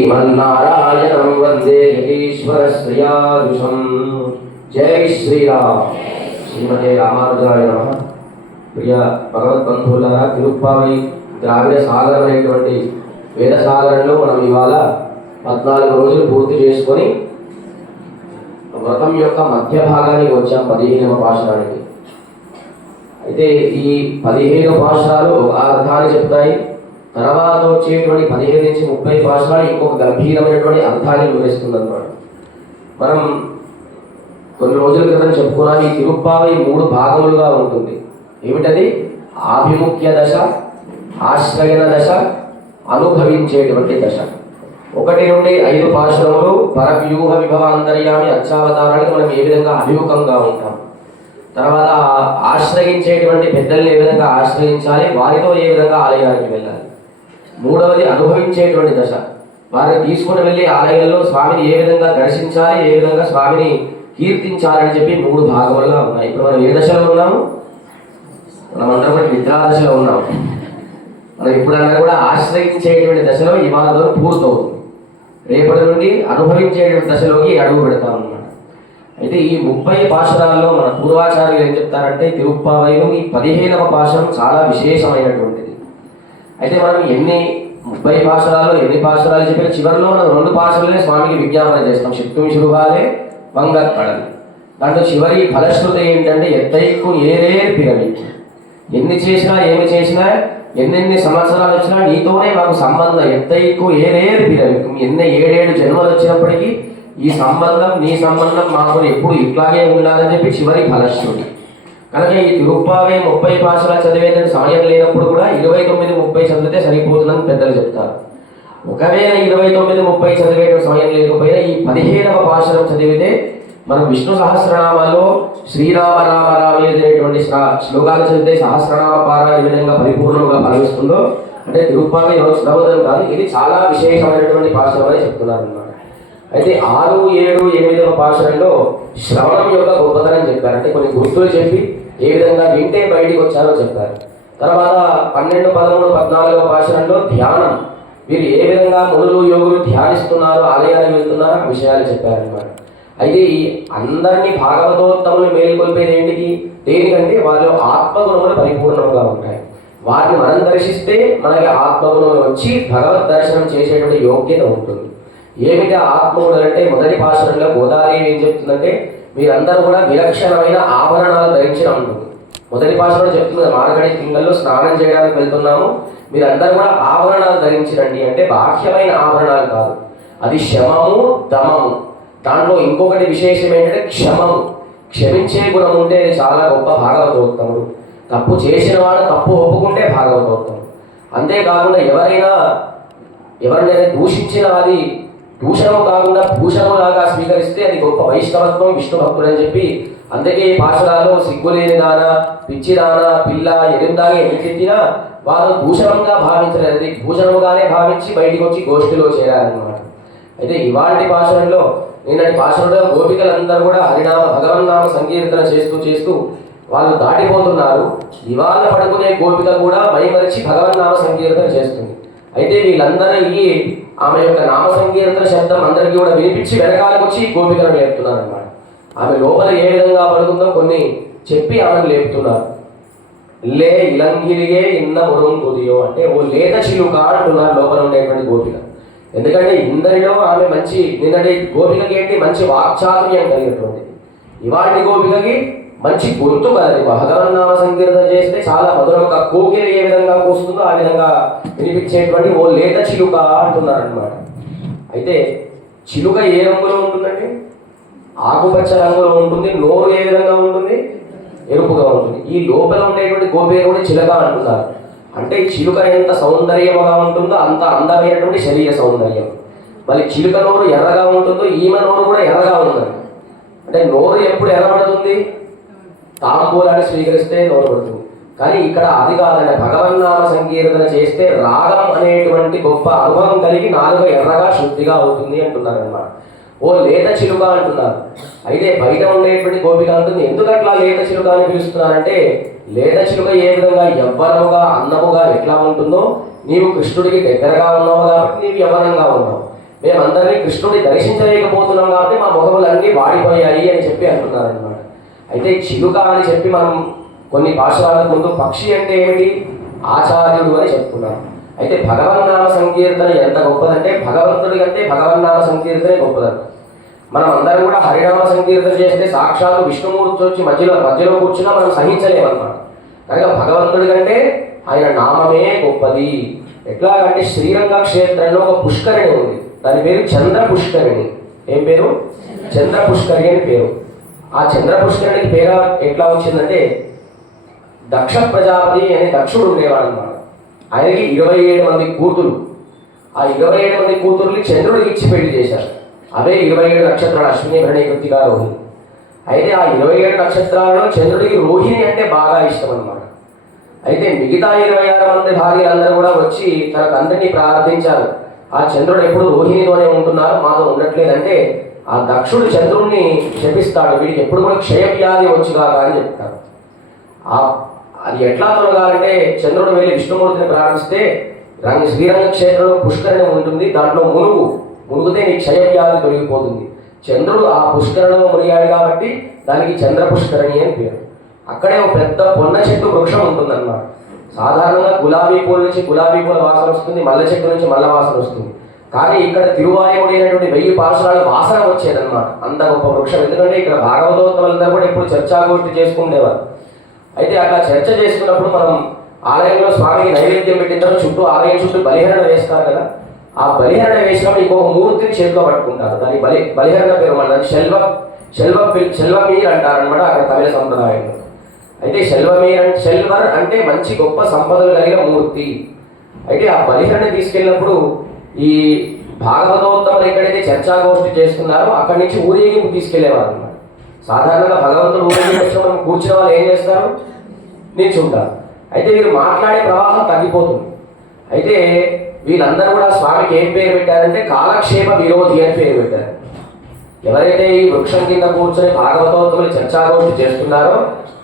श्रीमन्नारायणं वन्दे यतीश्वरश्रियायुषं। जय श्रीराम। श्रीमते रामानुजाय नमः। प्रिय భగవద్బంధువులారా, తిరుప్పావళి ద్రావిడ సాగరం అనేటువంటి వేద సాగరంలో మనం ఇవాళ 14 రోజులు పూర్తి చేసుకొని వ్రతం యొక్క మధ్య భాగానికి వచ్చాం, 15వ పాశురానికి. అయితే ఈ 15 పాశురాలు ఒక అర్థాన్ని చెప్తాయి. తర్వాత వచ్చేటువంటి 15 నుంచి 30 పాశురాలు ఇంకొక గంభీరమైనటువంటి అర్థాన్ని వివరిస్తుంది అన్నమాట. మనం కొన్ని రోజుల క్రితం చెప్పుకున్నాం, ఈ తిరుప్పావళి 3 భాగములుగా ఉంటుంది. ఏమిటది? ఆభిముఖ్య దశ, ఆశ్రయణ దశ, అనుభవించేటువంటి దశ. 1 నుండి 5 పాశురములు పరవ్యూహ విభవ అంతర్యామి అర్చావతారానికి మనం ఏ విధంగా అభిముఖంగా ఉంటాం, తర్వాత ఆశ్రయించేటువంటి పెద్దల్ని ఏ విధంగా ఆశ్రయించాలి, వారితో ఏ విధంగా ఆలయానికి వెళ్ళాలి. 3వది అనుభవించేటువంటి దశ, వారిని తీసుకుని వెళ్ళి ఆలయంలో స్వామిని ఏ విధంగా దర్శించాలి, ఏ విధంగా స్వామిని కీర్తించాలని చెప్పి 3 భాగములుగా ఉన్నాయి. ఇప్పుడు మనం ఏ దశలో ఉన్నాము? మనమందరం కూడా నిద్రా దశలో ఉన్నాము. మనం ఇప్పుడన్నా కూడా ఆశ్రయించేటువంటి దశలో ఇవాళతో పూర్తవుతుంది. రేపటి నుండి అనుభవించేటువంటి దశలోకి అడుగు పెడతాం అన్నమాట. అయితే ఈ 30 పాశురాల్లో మన పూర్వాచార్యులు ఏం చెప్తారంటే, తిరుప్పావళిలో ఈ 15వ పాశురం చాలా విశేషమైనటువంటిది. అయితే మనం 30 పాశురాల్లో ఎన్ని పాశురాలు చెప్పిన చివరిలో మనం 2 పాశురాలనే స్వామికి విజ్ఞాపన చేస్తాం. శక్తుం శురువాలే వంగక్కడలు. దాంట్లో చివరి ఫలశ్రుతి ఏంటంటే, ఎత్తైకు ఏరే పిరవి. ఎన్ని చేసినా ఏమి చేసినా ఎన్నెన్ని సంవత్సరాలు వచ్చినా నీతోనే మాకు సంబంధం. ఎత్తైకు ఏరే పిరవి. ఎన్ని 7 జన్మలు వచ్చినప్పటికీ ఈ సంబంధం, నీ సంబంధం మాకు ఎప్పుడు ఇట్లాగే ఉండాలని చెప్పి చివరి ఫలశ్రుతి. కనుక ఈ తిరుప్పావళి 30 పాశురాలు చదివేటువంటి సమయం లేనప్పుడు కూడా 29, 30 చదివితే సరిపోతుందని పెద్దలు చెప్తారు. ఒకవేళ 29, 30 చదివే సమయం లేకపోయినా ఈ 15వ పాశురం చదివితే మనం విష్ణు సహస్రనామాల్లో శ్రీరామ రామ రామేటువంటి శ్లోకాలు చదివితే సహస్రనామ పారాయణ విధంగా పరిపూర్ణంగా ఫలిస్తుందో, అంటే తిరుప్పావళి చదవడం కాదు, ఇది చాలా విశేషమైనటువంటి పాశురం అని చెప్తున్నారు అన్నమాట. అయితే 6, 7, 8వ పాశురంలో శ్రవణం యొక్క గొప్పతనం చెప్పారు. అంటే కొన్ని గుర్తులు చెప్పి ఏ విధంగా వింటే బయటికి వచ్చారో చెప్పారు. తర్వాత 12, 13, 14వ పాశురంలో ధ్యానం, వీరు ఏ విధంగా మునులు యోగులు ధ్యానిస్తున్నారు, ఆలయానికి వెళ్తున్నారు, ఆ విషయాలు చెప్పారన్నమాట. అయితే ఈ అందరినీ భాగవతోత్తములు మేలుకొల్పేది ఏంటికి? దేనికంటే వాళ్ళు ఆత్మగుణములు పరిపూర్ణంగా ఉంటాయి. వారిని మనం దర్శిస్తే మనకి ఆత్మగుణములు వచ్చి భగవద్ దర్శనం చేసేటువంటి యోగ్యత ఉంటుంది. ఏమిటి ఆత్మగుణులు అంటే, మొదటి పాశురంలో గోదాదేవి ఏం చెప్తుందంటే, మీరందరూ కూడా విలక్షణమైన ఆభరణాలు ధరించిన ఉంటుంది. మొదటి పాశురంలో చెప్తున్నది, మార్గడి లింగంలో స్నానం చేయడానికి వెళ్తున్నాము, మీరందరూ కూడా ఆభరణాలు ధరించరండి అంటే బాహ్యమైన ఆభరణాలు కాదు, అది శమము, దమము. దాంట్లో ఇంకొకటి విశేషం ఏంటంటే క్షమము. క్షమించే గుణం ఉంటే అది చాలా గొప్ప భాగవతోత్తముడు. తప్పు చేసిన వాడు తప్పు ఒప్పుకుంటే భాగవతోత్తముడు. అంతేకాకుండా ఎవరినైనా దూషించిన అది దూషణము కాకుండా భూషణములాగా స్వీకరిస్తే అది గొప్ప వైష్ణవత్వం, విష్ణు భక్తుడు అని చెప్పి అందుకే ఈ పాశురాల్లో సిగ్గులేని దాన, పిచ్చి దాన, పిల్ల, ఎరిందాగా ఎన్నికెత్తినా వారు భూషణంగా భావించలేదు, అది భూషణముగానే భావించి బయటికి వచ్చి గోష్ఠిలో చేరారన్నమాట. అయితే ఇవాళ పాశురంలో, నిన్నటి పాశురంలో గోపికలందరూ కూడా హరినామ భగవన్నామ సంకీర్తన చేస్తూ వాళ్ళు దాటిపోతున్నారు. ఇవాళ పడుకునే గోపిక కూడా మైమరిచి భగవన్నామ సంకీర్తన చేస్తుంది. అయితే వీళ్ళందరికీ ఆమె యొక్క నామ సంకీర్తన శబ్దం అందరికీ కూడా వినిపించి వెనకాలకు వచ్చి గోపికను లేపుతున్నారు అన్నమాట. ఆమె లోపల ఏ విధంగా పడుతుందో కొన్ని చెప్పి ఆమెను లేపుతున్నారు. లే ఇలంగిరిగే ఇన్న మురుం కుదియో అంటే ఓ లేత చిలుక అంటున్నారు లోపల ఉండేటువంటి గోపిక. ఎందుకంటే ఇందరిలో ఆమె మంచి, నిన్నటి గోపికకి ఏంటి మంచి వాక్చాతుర్యం కలిగినటువంటిది, ఇవాటి గోపికకి మంచి గొంతు కలది. భగవన్నామ సంకీర్తన చేస్తే చాలా మధురంగా కోకిల ఏ విధంగా కూస్తుందో ఆ విధంగా వినిపించేటువంటి ఓ లేత చిలుక అంటున్నారు అన్నమాట. అయితే చిలుక ఏ రంగులో ఉంటుందండి? ఆకుపచ్చ రంగులో ఉంటుంది. నోరు ఏ విధంగా ఉంటుంది? ఎరుపుగా ఉంటుంది. ఈ లోపల ఉండేటువంటి గోపిక కూడా చిలుక అంటున్నారు. అంటే చిలుక ఎంత సౌందర్యముగా ఉంటుందో అంత అందమైనటువంటి శరీర సౌందర్యం. మళ్ళీ చిలుక నోరు ఎర్రగా ఉంటుందో ఈమె నోరు కూడా ఎర్రగా ఉందండి. అంటే నోరు ఎప్పుడు ఎర్రబడుతుంది? తాంబూలాన్ని స్వీకరిస్తే నోరు పడుతుంది. కానీ ఇక్కడ అది కాదండి, భగవన్నామ సంకీర్తన చేస్తే రాగం అనేటువంటి గొప్ప అనుభవం కలిగి నాలుక ఎర్రగా శుద్ధిగా అవుతుంది అంటున్నారు అన్నమాట. ఓ లేత చిలుక అంటున్నారు. అయితే బయట ఉండేటువంటి గోపిక అంటుంది, ఎందుకు అట్లా లేత చిలుక అని పిలుస్తున్నారంటే, లేత చిలుక ఏ విధంగా యవ్వనముగా అన్నముగా ఎట్లా ఉంటుందో నీవు కృష్ణుడికి దగ్గరగా ఉన్నావు కాబట్టి నీవు యవ్వనంగా ఉన్నావు. మేమందరినీ కృష్ణుడిని దర్శించలేకపోతున్నాం కాబట్టి మా ముఖములన్నీ వాడిపోయాయి అని చెప్పి అంటున్నారనమాట. అయితే చిలుక అని చెప్పి మనం కొన్ని పాఠశాలకు ముందు పక్షి అంటే ఏమిటి, ఆచార్యుడు అని చెప్పుకున్నాం. అయితే భగవన్నామ సంకీర్తన ఎంత గొప్పదంటే భగవంతుడి కంటే భగవన్నామ సంకీర్తనే గొప్పదంట. మనం అందరం కూడా హరినామ సంకీర్తన చేస్తే సాక్షాత్తు విష్ణుమూర్తి వచ్చి మధ్యలో కూర్చున్నా మనం సహించలేమన్నమాట. కనుక భగవంతుడి కంటే ఆయన నామమే గొప్పది. ఎట్లాగంటే శ్రీరంగ క్షేత్రంలో ఒక పుష్కరిణి ఉంది, దాని పేరు చంద్ర పుష్కరిణి. ఏం పేరు? చంద్ర పుష్కరిణి అని పేరు. ఆ చంద్ర పుష్కరిణికి పేరు ఎట్లా వచ్చిందంటే దక్ష ప్రజాపతి అనే దక్షుడు ఉండేవాడు అనమాట. ఆయనకి 27 మంది కూతురు. ఆ 27 మంది కూతుర్ని చంద్రుడికి ఇచ్చి పెళ్లి చేశారు. అవే 27 నక్షత్రాలు, అశ్విని భరణి కృత్తిక రోహిణి. అయితే ఆ 27 నక్షత్రాలలో చంద్రుడికి రోహిణి అంటే బాగా ఇష్టం అనమాట. అయితే మిగతా 26 మంది భార్యలందరూ కూడా వచ్చి తన తండ్రిని ప్రార్థించారు. ఆ చంద్రుడు ఎప్పుడు రోహిణితోనే ఉంటున్నారు, మాతో ఉండట్లేదంటే ఆ దక్షుడు చంద్రుడిని శపిస్తాడు, వీడికి ఎప్పుడు కూడా క్షయవ్యాధి వచ్చుగాక అని చెప్తాడు. అది ఎట్లా తొలగాలంటే చంద్రుడు వెళ్ళి విష్ణుమూర్తిని ప్రార్థిస్తే శ్రీరంగ క్షేత్రంలో పుష్కరిణి ఉంటుంది, దాంట్లో మునుగుతే నీ క్షయవ్యాధి తొలగిపోతుంది. చంద్రుడు ఆ పుష్కరణలో మునిగాడు కాబట్టి దానికి చంద్ర పుష్కరిణి అని పేరు. అక్కడే ఒక పెద్ద పొన్న చెట్టు వృక్షం ఉంటుందన్నమాట. సాధారణంగా గులాబీ పూల నుంచి గులాబీ పూల వాసన వస్తుంది, మల్లె చెట్టు నుంచి మల్ల వాసన వస్తుంది. కానీ ఇక్కడ తిరువాయుడి అయినటువంటి 1000 పార్శ్వరాల వాసన వచ్చేదన్నమాట. అంత గొప్ప వృక్షం. ఎందుకంటే ఇక్కడ భాగవతోత్తములందరూ కూడా ఎప్పుడు చర్చాగోష్ఠి చేసుకునేవారు. అయితే అట్లా చర్చ చేసుకున్నప్పుడు మనం ఆలయంలో స్వామికి నైవేద్యం పెట్టిన తర్వాత చుట్టూ ఆలయం చుట్టూ బలిహరణ వేస్తారు కదా. ఆ బలిహరణ వేసినప్పుడు ఇంకొక మూర్తిని చేతిలో పట్టుకుంటారు. దాని బలిహరణ పేరు దాన్ని శెల్వమీర్ అంటారనమాట అక్కడ తమిళ సంప్రదాయంలో. అయితే శెల్వర్ అంటే మంచి గొప్ప సంపదలు కలిగిన మూర్తి. అయితే ఆ బలిహరణ తీసుకెళ్ళినప్పుడు ఈ భాగవతోత్తములు ఎక్కడైతే చర్చాగోష్ఠి చేస్తున్నారో అక్కడి నుంచి ఊరేగింపు తీసుకెళ్లేవారు అన్నమాట. సాధారణంగా భగవంతుడు ఊరేగింపు వచ్చిన మనం కూర్చున్న వాళ్ళు ఏం చేస్తారు, నిల్చుంటారు. అయితే వీరు మాట్లాడే ప్రవాహం తగ్గిపోతుంది. అయితే వీళ్ళందరూ కూడా స్వామికి ఏం పేరు పెట్టారంటే కాలక్షేప విరోధి అని పేరు పెట్టారు. ఎవరైతే ఈ వృక్షం కింద కూర్చొని భాగవతోత్తములు చర్చాగోష్ఠి చేస్తున్నారో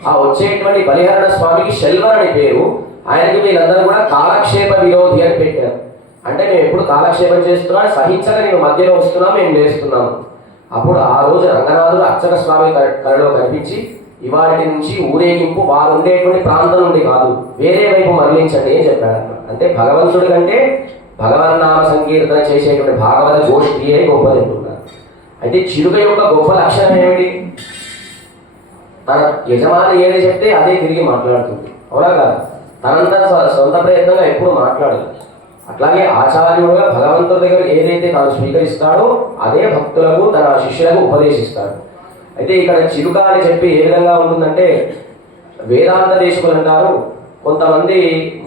ఆ వచ్చేటువంటి బలిహరణ స్వామికి శెల్వర్ అని పేరు. ఆయనకి వీళ్ళందరూ కూడా కాలక్షేప విరోధి అని పెట్టారు. అంటే మేము ఎప్పుడు కాలక్షేపం చేస్తున్నా సహించక నేను మధ్యలో వస్తున్నాం, మేము చేస్తున్నాము. అప్పుడు ఆ రోజు రంగనాథుడు అర్చక స్వామి కళలో కనిపించి ఇవాటి నుంచి ఊరేగింపు వారు ఉండేటువంటి ప్రాంతం నుండి కాదు, వేరే వైపు మరలించండి అని చెప్పాడు. అంటే భగవంతుడి కంటే భగవన్నామ సంకీర్తన చేసేటువంటి భాగవత గోష్ఠియే గొప్పది అంటున్నారు. అయితే చిలుక యొక్క గొప్ప లక్షణం ఏమిటి? తన యజమాని ఏది చెప్తే అదే తిరిగి మాట్లాడుతుంది. అవునా కాదు? తనంతా సొంత ప్రయత్నంగా ఎప్పుడు మాట్లాడదు. అట్లాగే ఆచార్యుడుగా భగవంతుడి దగ్గర ఏదైతే తాను స్వీకరిస్తాడో అదే భక్తులకు తన శిష్యులకు ఉపదేశిస్తాడు. అయితే ఇక్కడ చిలుక అని చెప్పి ఏ విధంగా ఉంటుందంటే వేదాంత దేశకులు అంటారు, కొంతమంది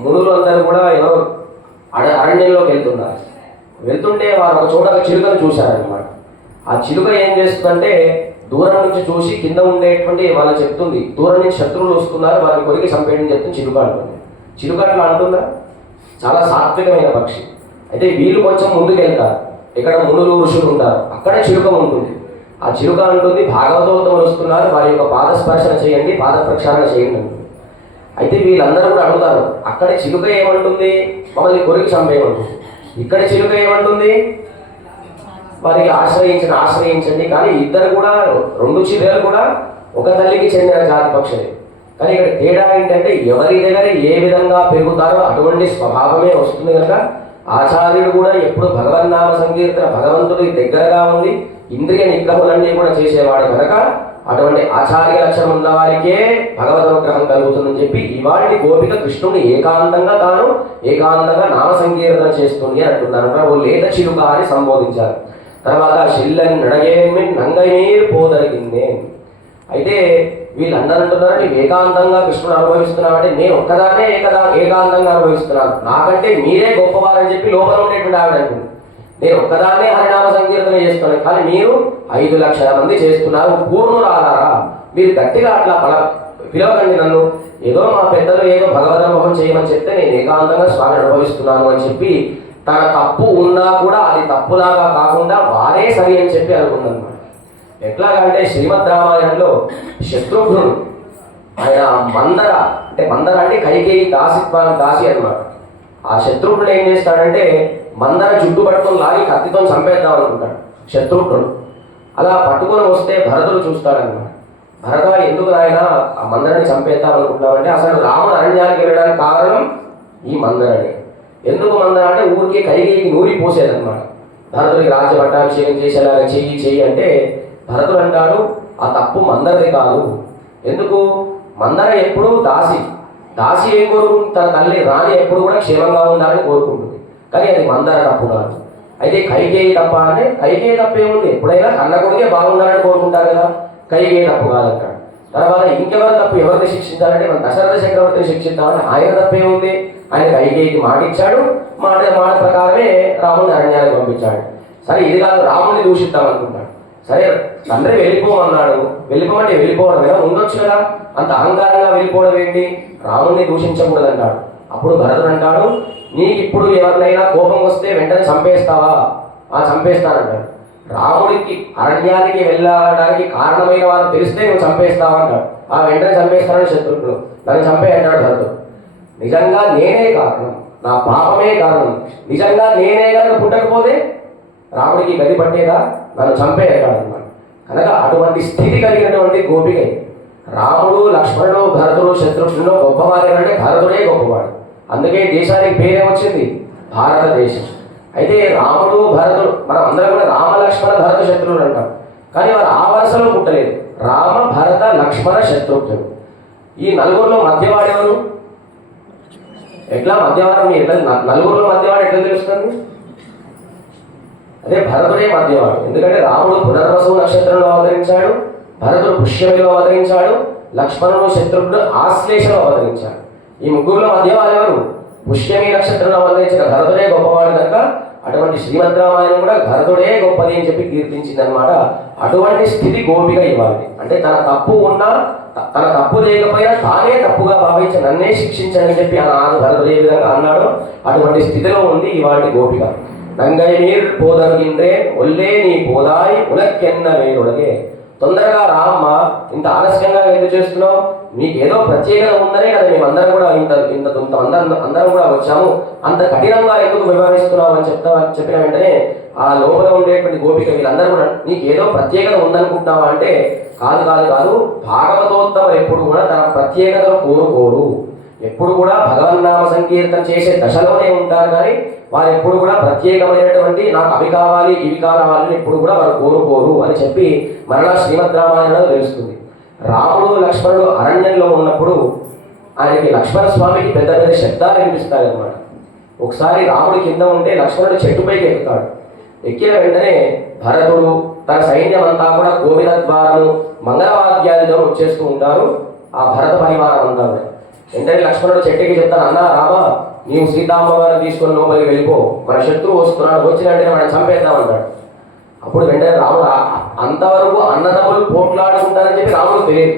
మునులు అందరూ కూడా ఎవరో అరణ్యంలోకి వెళ్తుంటే వారు ఒక చోట చిలుకను చూశారనమాట. ఆ చిలుక ఏం చేస్తుందంటే దూరం నుంచి చూసి కింద ఉండేటువంటి వాళ్ళు చెప్తుంది, దూరం నుంచి శత్రువులు వస్తున్నారు వారిని కొరికి చంపేయడం చెప్తుంది చిలుక అంటుంది. చిలుక అట్లా అంటుందా? చాలా సాత్వికమైన పక్షి. అయితే వీళ్ళు కొంచెం ముందుకు వెళ్తారు, ఇక్కడ మునులు ఋషులు ఉంటారు, అక్కడే చిలుక ఉంటుంది. ఆ చిలుక అంటుంది భాగవతోత్తములు వస్తున్నారు, వారి యొక్క పాదస్పర్శన చేయండి, పాద ప్రక్షాళన చేయండి అంటుంది. అయితే వీళ్ళందరూ కూడా అడుగుతారు, అక్కడ చిలుక ఏమంటుంది? మమ్మల్ని కొరికి చంపేయమంటుంది. ఇక్కడ చిలుక ఏమంటుంది? వారికి ఆశ్రయించండి. కానీ ఇద్దరు కూడా, 2 చిలుకలు కూడా ఒక తల్లికి చెందిన జాతి పక్షులే. కానీ ఇక్కడ తేడా ఏంటంటే ఎవరి దగ్గర ఏ విధంగా పెరుగుతారో అటువంటి స్వభావమే వస్తుంది కనుక ఆచార్యుడు కూడా ఎప్పుడు భగవన్నామ సంకీర్తన భగవంతుడికి దగ్గరగా ఉంది, ఇంద్రియ నిగ్రహములన్నీ కూడా చేసేవాడు కనుక అటువంటి ఆచార్య లక్షణం ఉన్న వారికే భగవదనుగ్రహం కలుగుతుందని చెప్పి ఇవాటి గోపిక కృష్ణుని ఏకాంతంగా నామ సంకీర్తన చేస్తుంది అంటున్నారు. ఓ లేత చిలుక అని సంబోధించారు. తర్వాత శిల్లని నడగేమిన్ నంగమీర్ పోదరిగిందే. అయితే వీళ్ళందరూ అంటున్నారు, నీవు ఏకాంతంగా కృష్ణుడు అనుభవిస్తున్నావంటే నేను ఒక్కదానే ఏకాంతంగా అనుభవిస్తున్నాను, నాకంటే మీరే గొప్పవారని చెప్పి లోపల ఉండేటువంటి ఆవిడ అంటుంది. నేను ఒక్కదాన్నే హరినామ సంకీర్తన చేస్తున్నాను, కానీ మీరు 5 లక్షల మంది చేస్తున్నారు, పూర్ణురాలారా, మీరు గట్టిగా అట్లా పిలవకండి నన్ను. ఏదో మా పెద్దలు ఏదో భగవదనుభవం చేయమని చెప్తే నేను ఏకాంతంగా స్వామి అనుభవిస్తున్నాను అని చెప్పి తన తప్పు ఉన్నా కూడా అది తప్పులాగా కాకుండా వారే సరి అని చెప్పి అనుకుందన్నమాట. ఎట్లాగంటే శ్రీమద్ రామాయణంలో శత్రుఘ్నుడు ఆయన మందర అంటే కైకేయి దాసి అన్నమాట. ఆ శత్రుఘ్నుడు ఏం చేస్తాడంటే మందర జుట్టు పట్టుకొని లాగి కత్తితో చంపేద్దాం అనుకుంటాడు శత్రుఘ్నుడు. అలా పట్టుకొని వస్తే భరతుడు చూస్తాడన్నమాట. భరత ఎందుకు నాయన ఆ మందరాన్ని చంపేద్దాం అనుకుంటున్నామంటే అసలు రాముడు అరణ్యానికి వెళ్ళడానికి కారణం ఈ మందరని. ఎందుకు మందర అంటే ఊరికి కైకేయికి నూరి పోసేదన్నమాట. భరతుడికి రాజ్య పట్టాభిషేకం చేసేలాగా చెయ్యి అంటే భరతుడు అంటాడు ఆ తప్పు మందరది కాదు. ఎందుకు? మందర ఎప్పుడు దాసి ఏం కోరుకుంటుంది? తన తల్లి రాణి ఎప్పుడు కూడా క్షేమంగా ఉండాలని కోరుకుంటుంది. కానీ అది మందర తప్పు కాదు. అయితే కైకేయి తప్ప అంటే కైకేయి తప్పు ఏముంది? ఎప్పుడైనా కన్న కొడుకే బాగుండాలని కోరుకుంటారు కదా, కైకేయి తప్పు కాదంటాడు. తర్వాత ఇంకెవరు తప్పు? ఎవరిని శిక్షించాలంటే మన దశరథ చక్రవర్తిని శిక్షిద్దామని ఆయన తప్పేముంది? ఆయన కైకేయికి మాట ఇచ్చాడు, మాట ప్రకారమే రాముడిని అరణ్యానికి పంపించాడు. సరే ఇది కాదు, రాముడిని దూషిద్దాం అనుకుంటాడు. సరే తండ్రి వెళ్ళిపోమన్నాడు, వెళ్ళిపోమంటే వెళ్ళిపోవడం కదా, ఉండొచ్చు కదా, అంత అహంకారంగా వెళ్ళిపోవడం ఏంటి? రాముడిని దూషించకూడదు అంటాడు. అప్పుడు భరతుడు అంటాడు నీకు ఇప్పుడు ఎవరినైనా కోపం వస్తే వెంటనే చంపేస్తావా? చంపేస్తానంటాడు. రాముడికి అరణ్యానికి వెళ్ళడానికి కారణమైన వారు తెలిస్తే నువ్వు చంపేస్తావా అంటాడు. వెంటనే చంపేస్తానని శత్రుఘ్నుడు. నన్ను చంపే అంటాడు భరతుడు. నిజంగా నేనే కారణం, నా పాపమే కారణం. నిజంగా నేనే కనుక పుట్టకపోతే రాముడికి గది పట్టేదా? నన్ను చంపే అంటాడు అన్నమాట. కనుక అటువంటి స్థితి కలిగినటువంటి గోపిక రాముడు, లక్ష్మణుడు, భరతుడు, శత్రుఘ్నుడు గొప్పవారు అంటే భరతుడే గొప్పవాడు. అందుకే దేశానికి పేరేమొచ్చింది? భారతదేశం. అయితే రాముడు, భరతుడు మనం అందరం కూడా రామ, లక్ష్మణ, భరత, శత్రువులు అంటాం. కానీ వారు ఆ వరుసలో పుట్టలేదు. రామ, భరత, లక్ష్మణ, శత్రుఘ్నుడు. ఈ నలుగురిలో మధ్యవాడెవరు? ఎట్లా మధ్యవాడు? నలుగురిలో మధ్యవాడు ఎట్లా తెలుస్తుంది? అదే భరతుడే మధ్యవాడు. ఎందుకంటే రాముడు పునర్వసు నక్షత్రంలో అవతరించాడు, భరతుడు పుష్యమిలో అవతరించాడు, లక్ష్మణుడు, శత్రుఘ్నుడు ఆశ్లేషలో అవతరించాడు. ఈ ముగ్గురులో మధ్యవాడు ఎవరు? పుష్యమి నక్షత్రంలో అవతరించిన భరతుడే గొప్పవాడు కనుక అటువంటి శ్రీమద్ రామాయణం కూడా భరతుడే గొప్పది అని చెప్పి కీర్తించింది అనమాట. అటువంటి స్థితి గోపిక ఇవ్వాలి. అంటే తన తప్పు ఉన్నా, తన తప్పు లేకపోయినా తానే తప్పుగా భావించి నన్నే శిక్షించని చెప్పి భరతుడు ఏ విధంగా అన్నాడో అటువంటి స్థితిలో ఉంది ఇవాళ గోపిక. నంగై నీర్ పోదగిన్రే ఒల్లే నీ పోదాయి ఉలక్కెన్న వేరుడగే. తొందరగా రామ్మ, ఇంత ఆలస్యంగా ఎందుకు చేస్తున్నావు? నీకేదో ప్రత్యేకత ఉందనే కదా మేమందరం కూడా అందరం కూడా వచ్చాము. అంత కఠినంగా ఎందుకు వ్యవహరిస్తున్నావు అని చెప్పిన వెంటనే ఆ లోపల ఉండేటువంటి గోపిక వీళ్ళందరూ కూడా నీకేదో ప్రత్యేకత ఉందనుకుంటున్నావా అంటే కాదు కాదు కాదు, భాగవతోత్తములు ఎప్పుడు కూడా తన ప్రత్యేకతను కోరుకోరు. ఎప్పుడు కూడా భగవన్నామ సంకీర్తన చేసే దశలోనే ఉంటారు. కానీ వారు ఎప్పుడు కూడా ప్రత్యేకమైనటువంటి నాకు అవి కావాలి ఇవి కావాలని ఎప్పుడు కూడా వారు కోరుకోరు అని చెప్పి మరలా శ్రీమద్ రామాయణంలో తెలుస్తుంది. రాముడు, లక్ష్మణుడు అరణ్యంలో ఉన్నప్పుడు ఆయనకి లక్ష్మణ స్వామికి పెద్ద పెద్ద శబ్దాలు వినిపిస్తాయి అన్నమాట. ఒకసారి రాముడి కింద ఉంటే లక్ష్మణుడు చెట్టుపైకి ఎక్కుతాడు. ఎక్కిన వెంటనే భరతుడు తన సైన్యం అంతా కూడా గోవింద ద్వారము మంగళవాద్యాలతో వచ్చేస్తూ ఉంటారు. ఆ భరత పరివారం అంతా వెంటనే లక్ష్మణుడు చెట్టుకి చెప్తాను, అన్నా రామా నీవు సీతామ్మ గారిని తీసుకొని లోపలికి వెళ్ళిపో, మన శత్రువు వస్తున్నాడు, వచ్చిన వెంటనే మనం చంపేద్దామంటాడు. అప్పుడు వెంటనే రాముడు అంతవరకు అన్నదమ్ములు పోట్లాడుకుంటారని చెప్పి రాముడు తెలియదు.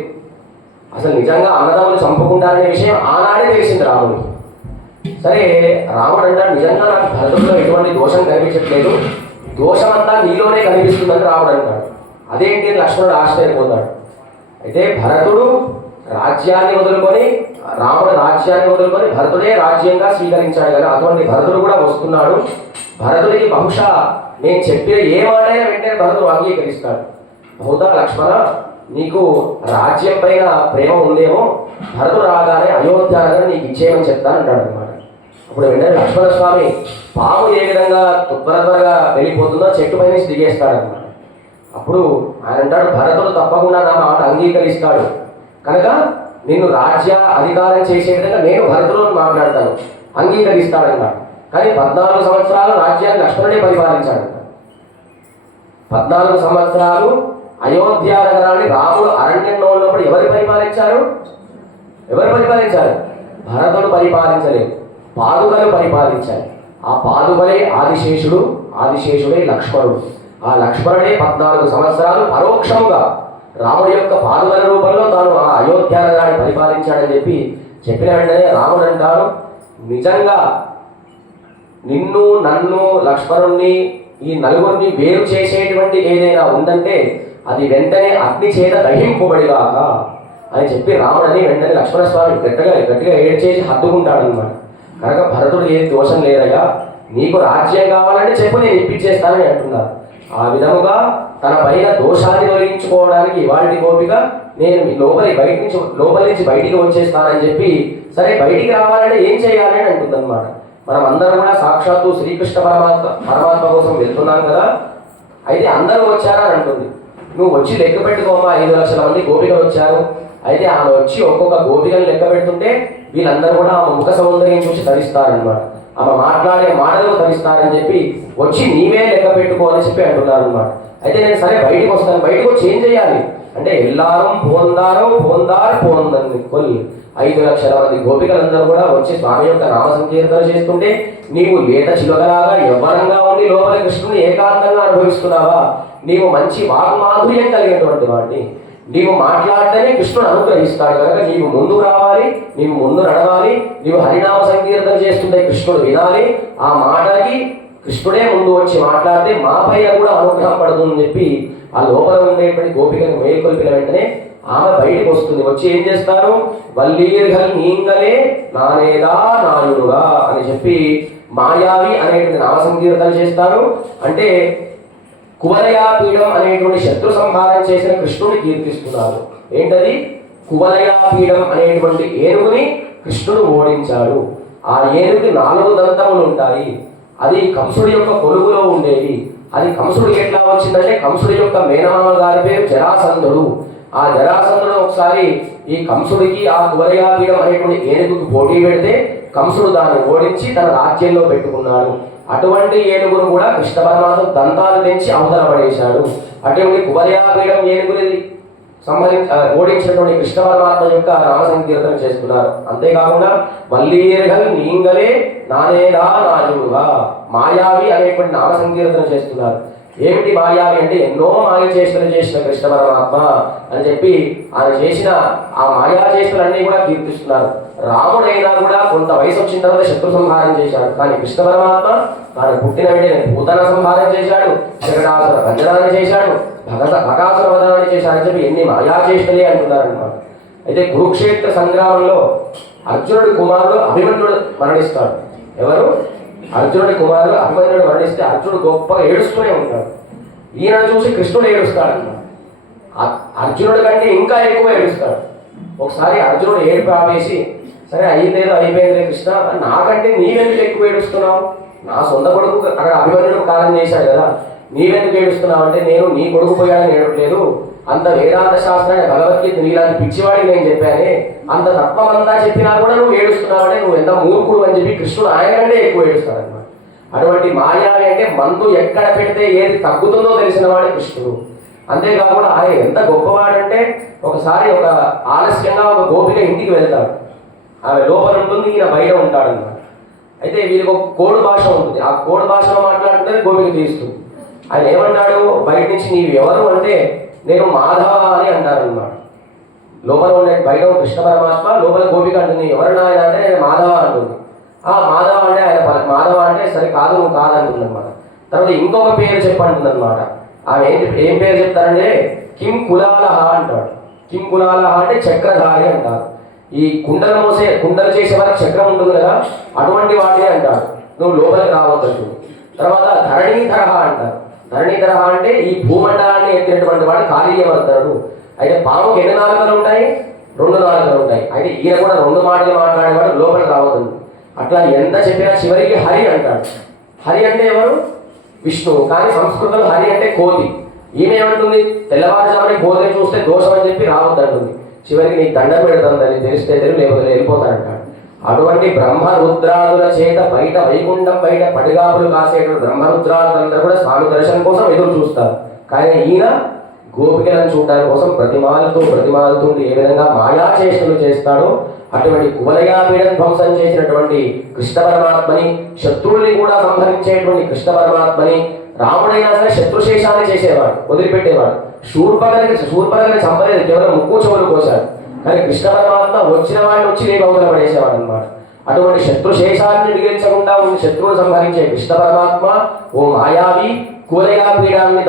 అసలు నిజంగా అన్నదమ్ములు చంపుకుంటారనే విషయం ఆనాడే తెలిసింది రాముడికి. సరే రాముడు అంటాడు నిజంగా నాకు భరతుడిలో ఎటువంటి దోషం కనిపించట్లేదు, దోషమంతా నీలోనే కనిపిస్తుందని రాముడు అంటాడు. అదేంటి? లక్ష్మణుడు ఆశ్చర్యపోతాడు. అయితే భరతుడు రాజ్యాన్ని వదులుకొని, రాముడు రాజ్యాన్ని వదులుకొని భరతుడే రాజ్యంగా స్వీకరించాడు కదా, అటువంటి భరతుడు కూడా వస్తున్నాడు. భరతుడికి బహుశా నేను చెప్పిన ఏ మాటైనా వెంటనే భరతుడు అంగీకరిస్తాడు. బహుదా లక్ష్మణ నీకు రాజ్యం పైన ప్రేమ ఉందేమో, భరతుడు రాగానే అయోధ్య నగరం నీకు ఇచ్చేయమని చెప్తాను అంటాడు అనమాట. అప్పుడు వెంటనే లక్ష్మణ స్వామి పాము ఏ విధంగా త్వరగా వెళ్ళిపోతుందో చెట్టు పైన దిగేస్తాడనమాట. అప్పుడు ఆయన అంటాడు భరతుడు తప్పకుండా నా మాట అంగీకరిస్తాడు కనుక నిన్ను రాజ్య అధికారం చేసే విధంగా నేను భరతుడు మాట్లాడతాను, అంగీకరిస్తాడన్నమాట. కానీ 14 సంవత్సరాలు రాజ్యాన్ని లక్ష్మణుడే పరిపాలించాడు. 14 సంవత్సరాలు అయోధ్య నగరాన్ని రాముడు అరణ్యంలో ఉన్నప్పుడు ఎవరు పరిపాలించారు? భరతుడు పరిపాలించలేదు, పాదుకలు పరిపాలించాలి. ఆ పాదుకలే ఆదిశేషుడే లక్ష్మణుడు. ఆ లక్ష్మణుడే 14 సంవత్సరాలు పరోక్షంగా రాముడి యొక్క పాదుకల రూపంలో తాను ఆ అయోధ్య నగరాన్ని పరిపాలించాడని చెప్పిన వెంటనే రాముడు అంటాడు నిజంగా నిన్ను, నన్ను, లక్ష్మణుణ్ణి, ఈ నలుగురిని వేరు చేసేటువంటి ఏదైనా ఉందంటే అది వెంటనే అగ్ని చేత దహింపబడిగాక అని చెప్పి రాముడని వెంటనే లక్ష్మణస్వామి గట్టిగా ఏడ్చేసి హత్తుకుంటాడు అనమాట. కనుక భరతుడు ఏ దోషం లేదయ్యా, నీకు రాజ్యం కావాలంటే చెప్పు, నేను ఇప్పించేస్తానని అంటున్నారు. ఆ విధముగా తన పైన దోషాన్ని తొలగించుకోవడానికి ఇవాళ గోపిక నేను లోపలి నుంచి బయటికి వచ్చేస్తానని చెప్పి, సరే బయటికి రావాలంటే ఏం చేయాలి అని అంటుంది అనమాట. మనం అందరం కూడా సాక్షాత్తు శ్రీకృష్ణ పరమాత్మ కోసం వెళ్తున్నాం కదా, అయితే అందరూ వచ్చారా అని అంటుంది. నువ్వు వచ్చి లెక్క పెట్టుకోమా, 5 లక్షల మంది గోపికలు వచ్చారు. అయితే ఆమె వచ్చి ఒక్కొక్క గోపికలు లెక్క పెడుతుంటే వీళ్ళందరూ కూడా ఆమె ముఖ సౌందర్యం చూసి ధరిస్తారనమాట, ఆమె మాట్లాడే మాటలు ధరిస్తారని చెప్పి వచ్చి నీవే లెక్క పెట్టుకో అని చెప్పి అంటున్నారు అనమాట. అయితే నేను సరే బయటకు వస్తాను, బయటకు వచ్చి ఏం చేయాలి అంటే ఎల్లారం పోందని కొన్ని 5 లక్షల మంది గోపికలందరూ కూడా వచ్చి స్వామి యొక్క నామ సంకీర్తన చేస్తుంటే నీవు లేత చిలుకలాగా యవ్వనంగా ఉండి లోపల కృష్ణుని ఏకాంతంగా అనుభవిస్తున్నావా? నీవు మంచి వాగ్మాధుర్యం కలిగినటువంటి వాడిని, నీవు మాట్లాడితేనే కృష్ణుడు అనుగ్రహిస్తాడు కనుక నీవు ముందు రావాలి, నీవు ముందు నడవాలి, నీవు హరినామ సంకీర్తన చేస్తుంటే కృష్ణుడు వినాలి, ఆ మాటకి కృష్ణుడే ముందు వచ్చి మాట్లాడితే మా పైన కూడా అనుగ్రహం పడుతుందని చెప్పి ఆ లోపల ఉండేటువంటి గోపికను మేల్కొల్పిన వెంటనే ఆమె బయటకు వస్తుంది. వచ్చి ఏం చేస్తారు, వల్లీర్ఘల్ నీంగలే నానేదా నాయుడుగా అని చెప్పి మాయావి అనేటువంటి నామ సంకీర్తన చేస్తారు. అంటే కువలయాపీఠం అనేటువంటి శత్రు సంహారం చేసిన కృష్ణుని కీర్తిస్తున్నారు. ఏంటది? కువలయాపీఠం అనేటువంటి ఏనుగుని కృష్ణుడు ఓడించాడు. ఆ ఏనుగుకి 4 దంతములు ఉంటాయి. అది కంసుడి యొక్క కొలుగులో ఉండేది. అది కంసుడికి ఎట్లా వచ్చిందంటే కంసుడి యొక్క మేనమామ గారి పేరు జరాసంధుడు. ఆ జరాసంధుడు ఒకసారి ఈ కంసుడికి ఆ కువలయాపీఠం అనేటువంటి ఏనుగుకి పోటీ పెడితే కంసుడు దాన్ని ఓడించి తన రాజ్యంలో పెట్టుకున్నాడు. అటువంటి ఏనుగును కూడా కృష్ణ పరమాత్మ దంతాలు తెంచి అవతల పడేశాడు. అటువంటి కువలయాపీఠం ఏనుగుని ఓడించినటువంటి కృష్ణ పరమాత్మ యొక్క నామ సంకీర్తన చేస్తున్నారు. అంతేకాకుండా వల్లీర్ఘల్ నీంగలే నానేదా నాయుడుగా మాయావి అనేటువంటి నామ సంకీర్తన చేస్తున్నారు. ఏమిటి మాయావి అంటే ఎన్నో మాయ చేష్టలు చేసిన కృష్ణ పరమాత్మ అని చెప్పి ఆయన చేసిన ఆ మాయా చేష్టలన్నీ కూడా కీర్తిస్తున్నారు. రాముడైనా కూడా కొంత వయసు వచ్చిన తర్వాత శత్రు సంహారం చేశాడు, కానీ కృష్ణ పరమాత్మ తాను పుట్టిన వెంటనే భూతన సంహారం చేశాడు, శకటాసుర భంజనాన్ని చేశాడు, బకాసుర వదనాన్ని చేశాడని చెప్పి ఎన్ని మాయా చేష్టలే అంటున్నారన్నమాట. అయితే కురుక్షేత్ర సంగ్రామంలో అర్జునుడి కుమారుడు అభిమన్యుడు మరణిస్తాడు. ఎవరు? అర్జునుడి కుమారుడు అభిమన్యుడు మరణిస్తే అర్జునుడు గొప్పగా ఏడుస్తూనే ఉంటాడు. ఈయన చూసి కృష్ణుడు ఏడుస్తాడు అన్నమాట. అర్జునుడి కంటే ఇంకా ఎక్కువ ఏడుస్తాడు. ఒకసారి అర్జునుడు ఏడుపు ఆపేసి, సరే అయ్యిందేదో అయిపోయిందే కృష్ణ, నాకంటే నీవెందుకు ఎక్కువ ఏడుస్తున్నావు? నా సొంత కొడుకు అక్కడ అభిమన్యుడు కాలం చేశాడు కదా, నీవెందుకు ఏడుస్తున్నావు అంటే నేను నీ కొడుకు పోయాడని ఏడట్లేదు, అంత వేదాంత శాస్త్రాన్ని భగవద్గీత నీలాంటి పిచ్చివాడికి నేను చెప్పానే, అంత తత్వమంతా చెప్పినా కూడా నువ్వు ఏడుస్తున్నావు అంటే నువ్వు ఎంత మూర్ఖుడు అని చెప్పి కృష్ణుడు ఆయన కంటే ఎక్కువ ఏడుస్తాడన్నమాట. అటువంటి మాయావి అంటే మందు ఎక్కడ పెడితే ఏది తగ్గుతుందో తెలిసిన వాడే కృష్ణుడు. అంతేకాకుండా ఆయన ఎంత గొప్పవాడంటే ఒకసారి ఒక ఆలస్యంగా ఒక గోపిక ఇంటికి వెళ్తాడు. ఆమె లోపల ఉంటుంది, ఈయన బయట ఉంటాడన్నమాట. అయితే వీళ్ళకి ఒక కోడ్ భాష ఉంటుంది, ఆ కోడ్ భాషలో మాట్లాడుతుంటే గోపిక తీస్తుంది. ఆయన ఏమంటాడు బయట నుంచి, నీవు ఎవరు అంటే నేను మాధవ అని అంటారనమాట. లోపల ఉండే బయట కృష్ణ పరమాత్మ, లోపల గోపిక అంటుంది ఎవరు నాయన అంటే నేను మాధవ అంటుంది. ఆ మాధవ అంటే ఆయన మాధవ అంటే సరే కాదు నువ్వు కాదంటుంది అనమాట. తర్వాత ఇంకొక పేరు చెప్పంటుంది అనమాట. ఆమె ఏం పేరు చెప్తారంటే కిం కులాలహ అంటాడు. కిం కులాలహ అంటే చక్రధారి అంటారు. ఈ కుండలు చేసే వారికి చక్రం ఉంటుంది కదా, అటువంటి వాడిని అంటారు. నువ్వు లోపలికి రావద్దు. తర్వాత ధరణీధర అంటారు. ధరణీధర అంటే ఈ భూమండలాన్ని ఎత్తినటువంటి వాడు కాళీయవర్ధనుడు. అయితే పాముకి ఎన్ని నాలుకలు ఉంటాయి? 2 నాలుకలు ఉంటాయి. అయితే ఈయన కూడా 2 మాటలు మాట్లాడేవాడు, లోపలికి రావద్దు. అట్లా ఎంత చెప్పినా చివరికి హరి అంటాడు. హరి అంటే ఎవరు? విష్ణువు. కానీ సంస్కృతంలో హరి అంటే కోతి. ఈమె ఏమంటుంది? తెల్లవారుజామున కోతిని చూస్తే దోషం అని చెప్పి రావద్దు అంటుంది. చివరికి నీకు దండం పెడతాను తెలిస్తే లేకపోతే వెళ్ళిపోతాడంటాడు. అటువంటి బ్రహ్మరుద్రాదుల చేత బయట వైకుంఠం బయట పడిగాపులు కాసేటువంటి బ్రహ్మరుద్రాదులందరూ కూడా స్వామి దర్శనం కోసం ఎదురు చూస్తారు. కానీ ఈయన గోపికలను చూడడానికి కోసం ప్రతిమాలతో ఏ విధంగా మాయా చేష్టలు చేస్తాడో అటువంటి కువలయాపీఠం ధ్వంసం చేసినటువంటి కృష్ణ పరమాత్మని, శత్రువుల్ని కూడా సంహరించేటువంటి కృష్ణ పరమాత్మని, రాముడైనా సరే శత్రుశేషాన్ని చేసేవాడు, వదిలిపెట్టేవాడు. శూర్పణని చంపలేదు, కేవలం ముక్కు చెవులు కోశాడు. కానీ కృష్ణ పరమాత్మ వచ్చిన వాడిని వచ్చి లేక అవతల పడేసేవాడు అనమాట. అటువంటి శత్రుశేషాన్ని మిగిలించకుండా ఉన్న శత్రువును సంహరించే కృష్ణ పరమాత్మ ఓ మాయావి కువలయాపీఠాన్ని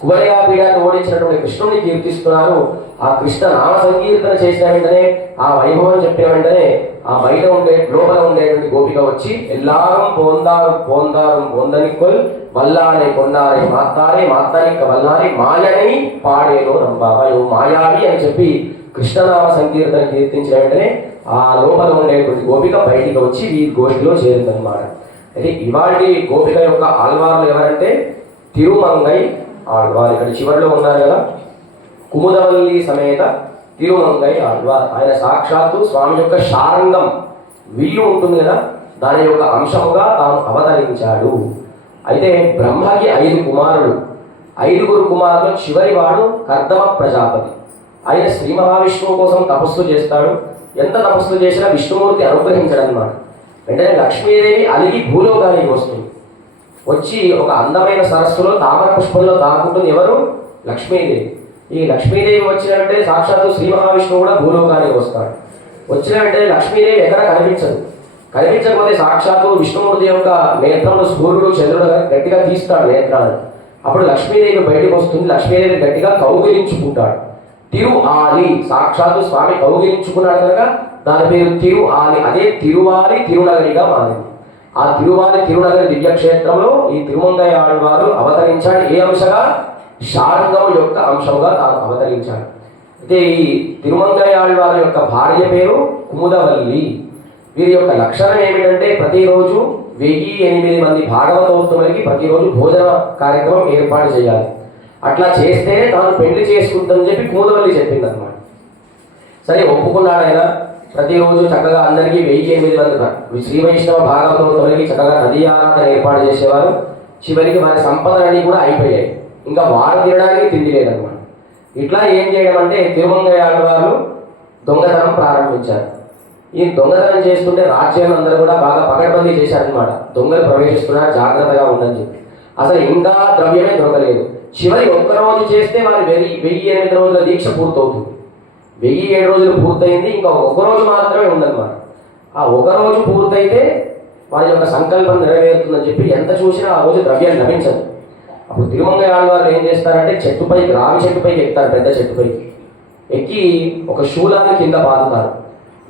కువలయా పీఠాన్ని ఓడించినటువంటి కృష్ణుడిని కీర్తిస్తున్నారు. ఆ కృష్ణ నామ సంకీర్తన చేసిన వెంటనే, ఆ వైభవం చెప్పిన వెంటనే ఆ బయట లోపల ఉండేటువంటి గోపిక వచ్చి ఎల్లారం పోందారు పోందారు పోందనికొల్ వల్లానే కొన్నారే మాత్తారే మాత్తానిక వల్లారే మాయని పాడేలో రంబాబాయో మాయావి అని చెప్పి కృష్ణనామ సంకీర్తన కీర్తించిన వెంటనే ఆ లోపల ఉండేటువంటి గోపిక బయటికి వచ్చి ఈ గోపికలో చేరుతుందన్నమాట. అయితే ఇవాటి గోపిక యొక్క ఆళ్వార్లు ఎవరంటే తిరుమంగై ఆళ్వార్. ఇక్కడ చివరిలో ఉన్నారు కదా, కుముదవల్లి సమేత తిరుమంగై ఆళ్వార్. ఆయన సాక్షాత్తు స్వామి యొక్క శారంగం విల్లు ఉంటుంది కదా, దాని యొక్క అంశముగా తాను అవతరించాడు. అయితే బ్రహ్మకి 5 కుమారులు, 5గురు కుమారులు చివరి వాడు కర్దమ ప్రజాపతి. ఆయన శ్రీ మహావిష్ణువు కోసం తపస్సు చేస్తాడు. ఎంత తపస్సు చేసినా విష్ణుమూర్తి అనుగ్రహించడన్నమాట. వెంటనే లక్ష్మీదేవి అలిగి భూలోకానికి వస్తుంది. వచ్చి ఒక అందమైన సరస్సులో తామర పుష్పంలో దాక్కుంటుంది. ఎవరు? లక్ష్మీదేవి. ఈ లక్ష్మీదేవి వచ్చినట్టే సాక్షాత్తు శ్రీ మహావిష్ణువు కూడా భూలోకానికి వస్తాడు. వచ్చిన వెంటనే లక్ష్మీదేవి ఎక్కడ కనిపించదు. కనిపించకపోతే సాక్షాత్తు విష్ణుమూర్తి యొక్క నేత్రంలో సూర్యుడు చంద్రుడు గట్టిగా తీస్తాడు నేత్రాలను. అప్పుడు లక్ష్మీదేవి బయటకు వస్తుంది. లక్ష్మీదేవి గట్టిగా కౌగిలించుకుంటాడు. తిరు ఆలి, సాక్షాత్తు స్వామి కౌగిలించుకున్నాడు కనుక దాని పేరు తిరు ఆలి. అదే తిరువాలి తిరునగరిగా మారింది. ఆ తిరువాలి తిరునగరి దివ్యక్షేత్రంలో ఈ తిరుమంగై ఆళ్వారు అవతరించాడు. ఏ అంశగా? శారంగం యొక్క అంశంగా తాను అవతరించాడు. అయితే ఈ తిరుమంగై ఆళ్వారి యొక్క భార్య పేరు కుముదవల్లి. వీరి యొక్క లక్షణం ఏమిటంటే ప్రతిరోజు 1008 మంది భాగవతోత్తములకి ప్రతిరోజు భోజన కార్యక్రమం ఏర్పాటు చేయాలి. అట్లా చేస్తేనే తాను పెళ్లి చేసుకుంటుందని చెప్పి కుముదవల్లి చెప్పింది అనమాట. సరే ఒప్పుకున్నాడు ఆయన. ప్రతిరోజు చక్కగా అందరికీ 1008 మంది శ్రీ వైష్ణవ భాగవతోత్తములకి చక్కగా నదీ ఆరాధన ఏర్పాటు చేసేవారు. చివరికి వారి సంపదలన్నీ కూడా అయిపోయాయి. ఇంకా వారు తినడానికి తిండి లేదనమాట. ఇట్లా ఏం చేయడం అంటే తిరుమంగై ఆళ్వారు దొంగతనం ప్రారంభించారు. ఈ దొంగతనం చేస్తుంటే రాజ్యం అందరూ కూడా బాగా పకడ్బందీ చేశారనమాట. దొంగలు ప్రవేశిస్తున్నారు, జాగ్రత్తగా ఉండని చెప్పి. అసలు ఇంకా ద్రవ్యమే దొరకలేదు. చివరి ఒక్కరోజు చేస్తే వారి 1008 రోజుల దీక్ష పూర్తవుతుంది. 1007 రోజులు పూర్తయింది. ఇంకా ఒకరోజు మాత్రమే ఉందన్నమాట. ఆ ఒకరోజు పూర్తయితే వారి యొక్క సంకల్పం నెరవేరుతుందని చెప్పి ఎంత చూసినా ఆ రోజు ద్రవ్యం లభించదు. అప్పుడు తిరుమంగై ఆళ్వారు ఏం చేస్తారంటే చెట్టుపైకి, రావి చెట్టుపైకి ఎక్కుతారు. పెద్ద చెట్టుపైకి ఎక్కి ఒక శూలాన్ని కింద పాదుతారు.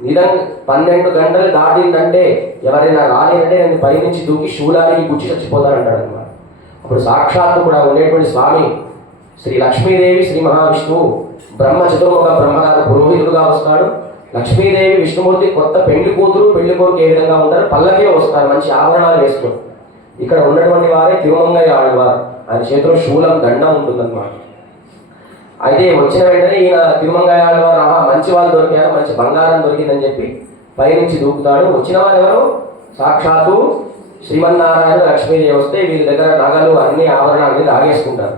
నిజంగా 12 గంటలు దాటిందంటే ఎవరైనా రాలేదంటే నేను పైనుంచి దూకి శూలానికి గుచ్చి చచ్చిపోతారంటాడు అనమాట. అప్పుడు సాక్షాత్తు కూడా ఉండేటువంటి స్వామి శ్రీ లక్ష్మీదేవి, శ్రీ మహావిష్ణువు బ్రహ్మ చతుర్ముఖ బ్రహ్మగారు పురోహితుడుగా వస్తాడు. లక్ష్మీదేవి విష్ణుమూర్తి కొత్త పెళ్లి కూతురు పెళ్లి కొడుకు ఏ విధంగా ఉంటారు, పల్లకే వస్తారు, మంచి ఆభరణాలు వేసుకొని. ఇక్కడ ఉన్నటువంటి వారే తిరుమంగై ఆళ్వారు. ఆయన చేతిలో శూలం దండం ఉంటుందన్నమాట. అయితే వచ్చిన వెంటనే ఈయన తిరుమంగై ఆళ్వారు మంచి వాళ్ళు దొరికారు, మంచి బంగారం దొరికిందని చెప్పి పైనుంచి దూకుతాడు. వచ్చిన వారు ఎవరు? సాక్షాత్తు శ్రీమన్నారాయణ లక్ష్మీదేవి వస్తే వీరి దగ్గర నగలు అన్ని ఆభరణాన్ని లాగేసుకుంటారు.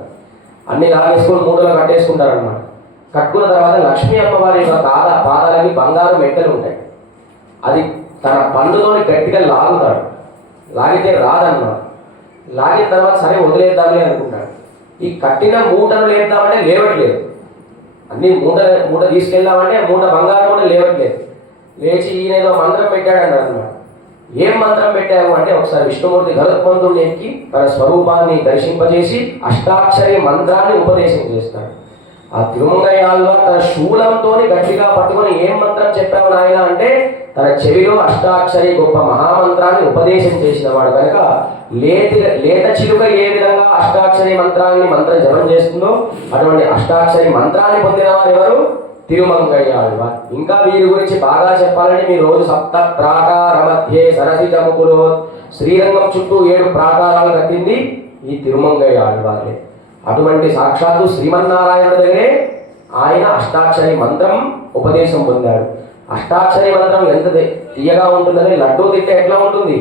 అన్ని లాగేసుకొని మూటలో కట్టేసుకుంటారు అనమాట. కట్టుకున్న తర్వాత లక్ష్మీ అమ్మవారి యొక్క పాదాలకి బంగారు మెట్టలు ఉంటాయి. అది తన పండుతోని గట్టిగా లాగుతాడు. లాగితే రాదన్నమాట. లాగిన తర్వాత సరే వదిలేద్దామని అనుకుంటాడు. ఈ కట్టిన మూటను లేపుదామంటే లేవట్లేదు. అన్ని మూట తీసుకెళ్దామంటే మూట బంగారం కూడా లేవట్లేదు. లేచి ఈయన ఏదో మంత్రం పెట్టాడు అన్నాడు అనమాట. ఏం మంత్రం పెట్టావు అంటే ఒకసారి విష్ణుమూర్తి గరుత్మంతుడిని ఎక్కి తన స్వరూపాన్ని దర్శింపజేసి అష్టాక్షరి మంత్రాన్ని ఉపదేశం చేస్తాడు. ఆ తిరుమంగై ఆళ్వారు తన శూలంతో గట్టిగా పట్టుకుని ఏం మంత్రం చెప్పావు నాయన అంటే తన చెవిలో అష్టాక్షరి గొప్ప మహామంత్రాన్ని ఉపదేశం చేసిన వాడు కనుక లేత చిలుక ఏ విధంగా అష్టాక్షరి మంత్రం జపం చేస్తుందో అటువంటి అష్టాక్షరి మంత్రాన్ని పొందిన వారు ఎవరు? తిరుమంగై ఆళ్వార్. ఇంకా వీరి గురించి బాగా చెప్పాలని మీ రోజు 7 ప్రాకార మధ్య సరసిజముకులో శ్రీరంగం చుట్టూ 7 ప్రాకారాలు కట్టింది ఈ తిరుమంగై ఆళ్వారే. అటువంటి సాక్షాత్తు శ్రీమన్నారాయణుడి దగ్గరే ఆయన అష్టాక్షరి మంత్రం ఉపదేశం పొందాడు. అష్టాక్షరి మంత్రం ఎంత తీయగా ఉంటుందని లడ్డూ తింటే ఎట్లా ఉంటుంది,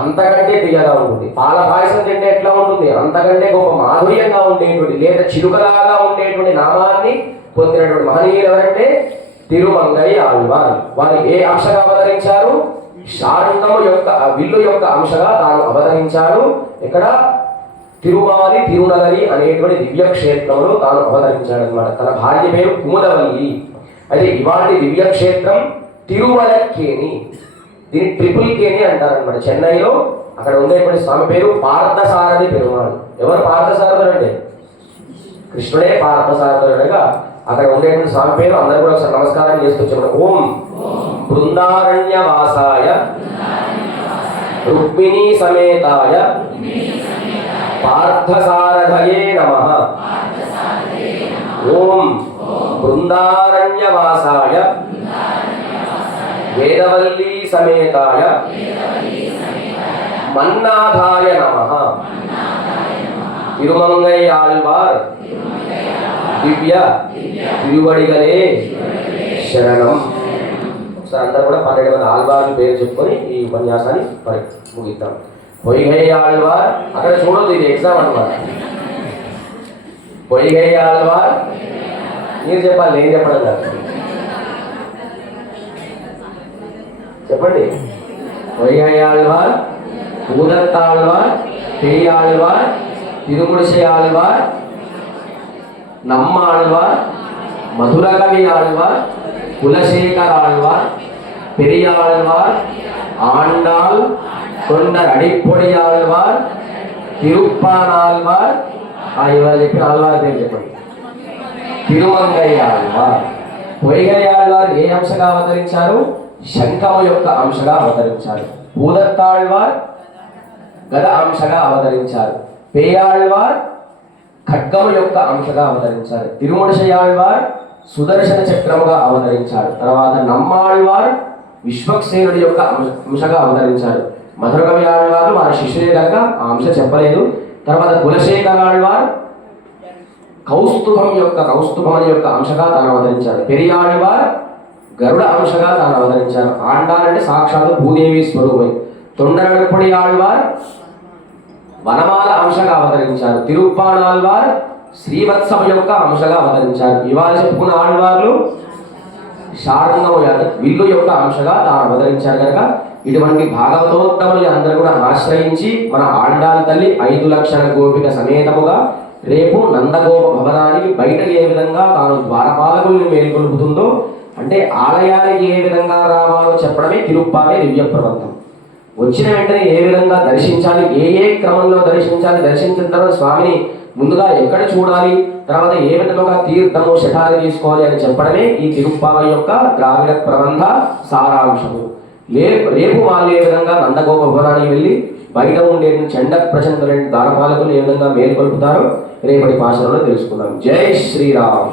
అంతకంటే తీయగా ఉంటుంది. పాల పాయసం తింటే ఎట్లా ఉంటుంది, అంతకంటే గొప్ప మాధుర్యంగా ఉండేటువంటి లేదా చిలుకలాగా ఉండేటువంటి నామాన్ని పొందినటువంటి మహనీయులు ఎవరంటే తిరుమంగై ఆళ్వార్. వారు ఏ అంశగా అవతరించారు? శారంగము యొక్క విల్లు యొక్క అంశగా తాను అవతరించాడు. ఇక్కడ తిరువాలి తిరునగరి అనేటువంటి దివ్యక్షేత్రంలో తాను అవతరించాడు అనమాట. తన భార్య పేరు కుముదవల్లి. అయితే ఇవాటి దివ్యక్షేత్రం తిరువలక్కేని, దీన్ని ట్రిపుల్ కేని అంటారనమాట. చెన్నైలో అక్కడ ఉండేటువంటి స్వామి పేరు పార్థసారథి పెరుమాళ్. ఎవరు పార్థసారథుడు అంటే కృష్ణుడే పార్థసారథుడగా అక్కడ ఉండేటువంటి స్వామి పేరు అందరూ కూడా ఒకసారి నమస్కారం చేసుకొచ్చారు. ఓం బృందారణ్యవాసాయ రుక్మిణీ సమేతాయ పార్థసారథయే నమః. ఓం బృందారణ్యవాసాయ వేదవల్లీ సమేతాయ మన్నాథాయ నమః. తిరుమంగై ఆళ్వార్ దివ్య తిరువడిగలే శరణం. ఒకసారి అందరూ కూడా 12 మంది ఆళ్వార్ల పేరు చెప్పుకొని ఈ ఉపన్యాసాన్ని ముగిద్దాం. పొయ్గై ఆళ్వార్, అక్కడ చూడదు, ఇది ఎగ్జామ్ అన్నమాట. పొయ్గై ఆళ్వార్ మీరు చెప్పాలి, నేను చెప్పడం కాదు. చెప్పండి. పొయ్గై ఆళ్వార్, భూదత్తాళ్వార్, పెరియాళ్వార్, తిరుముడిసై ఆళ్వార్, நம்மாழ்வார், மதுரகவி ஆழ்வார், குலசேகர ஆழ்வார், பெரியாழ்வார், ஆண்டாள், தொண்டர் அடிப்பொடி ஆழ்வார், తిరుప్పానాళ్వార్, ఇవాళ చెప్పిన ఆళ్వార్ పేరు చెప్పండి. తిరుమంగై ఆళ్వార్. పొయ్గై ఆళ్వార్ ఏ అంశగా అవతరించారు? శంఖము యొక్క అంశగా అవతరించారు. భూదత్తాళ్వార్ గద అంశగా అవతరించారు. పేయాళ్వార్ ఖడ్గము యొక్క అంశగా అవతరించారు. తిరుముడిసై ఆళ్వార్ సుదర్శన చక్రముగా అవతరించారు. తర్వాత నమ్మాళ్వార్ విశ్వక్సేనుడి యొక్క అంశగా అవతరించారు. మధురకవి ఆళ్వారు వారి శిష్యులే కనుక ఆ అంశ చెప్పలేదు. తర్వాత కులశేఖర ఆళ్వార్ కౌస్తుభం యొక్క అంశగా తాను అవతరించారు. పెరియాళ్వార్ గరుడ అంశగా తాను అవతరించారు. ఆండాల్ అంటే సాక్షాత్తు భూదేవి స్వరూపం. తొండరడుపుడి ఆళ్వార్ వనమాల అంశగా అవతరించారు. తిరుప్పానాళ్వార్ శ్రీవత్సవ యొక్క అంశగా అవతరించారు. ఇవాళ చెప్పుకున్న ఆళ్వార్లు శారంగము విల్లు యొక్క అంశగా తాను అవతరించారు. కనుక ఇటువంటి భాగవతోత్తములు అందరూ కూడా ఆశ్రయించి మన ఆండాల తల్లి 5 లక్షల గోపిక సమేతముగా రేపు నందగోప భవనానికి బయట ఏ విధంగా తాను ద్వారపాలకుల్ని మేల్కొల్పుతుందో, అంటే ఆలయానికి ఏ విధంగా రావాలో చెప్పడమే తిరుప్పావే దివ్య ప్రబంధం. వచ్చిన వెంటనే ఏ విధంగా దర్శించాలి, ఏ క్రమంలో దర్శించాలి, దర్శించిన తర్వాత స్వామిని ముందుగా ఎక్కడ చూడాలి, తర్వాత ఏ విధంగా తీర్థము శఠారి తీసుకోవాలి అని చెప్పడమే ఈ తిరుప్పావ యొక్క ద్రావిడ ప్రబంధ సారాంశము. రేపు వాళ్ళు ఏ విధంగా నందగోప భవనానికి వెళ్ళి బయట ఉండే చండ ప్రచండ ద్వారపాలకులు ఏ విధంగా మేల్కొల్పుతారో రేపటి భాషలో తెలుసుకుందాం. జై శ్రీరామ్.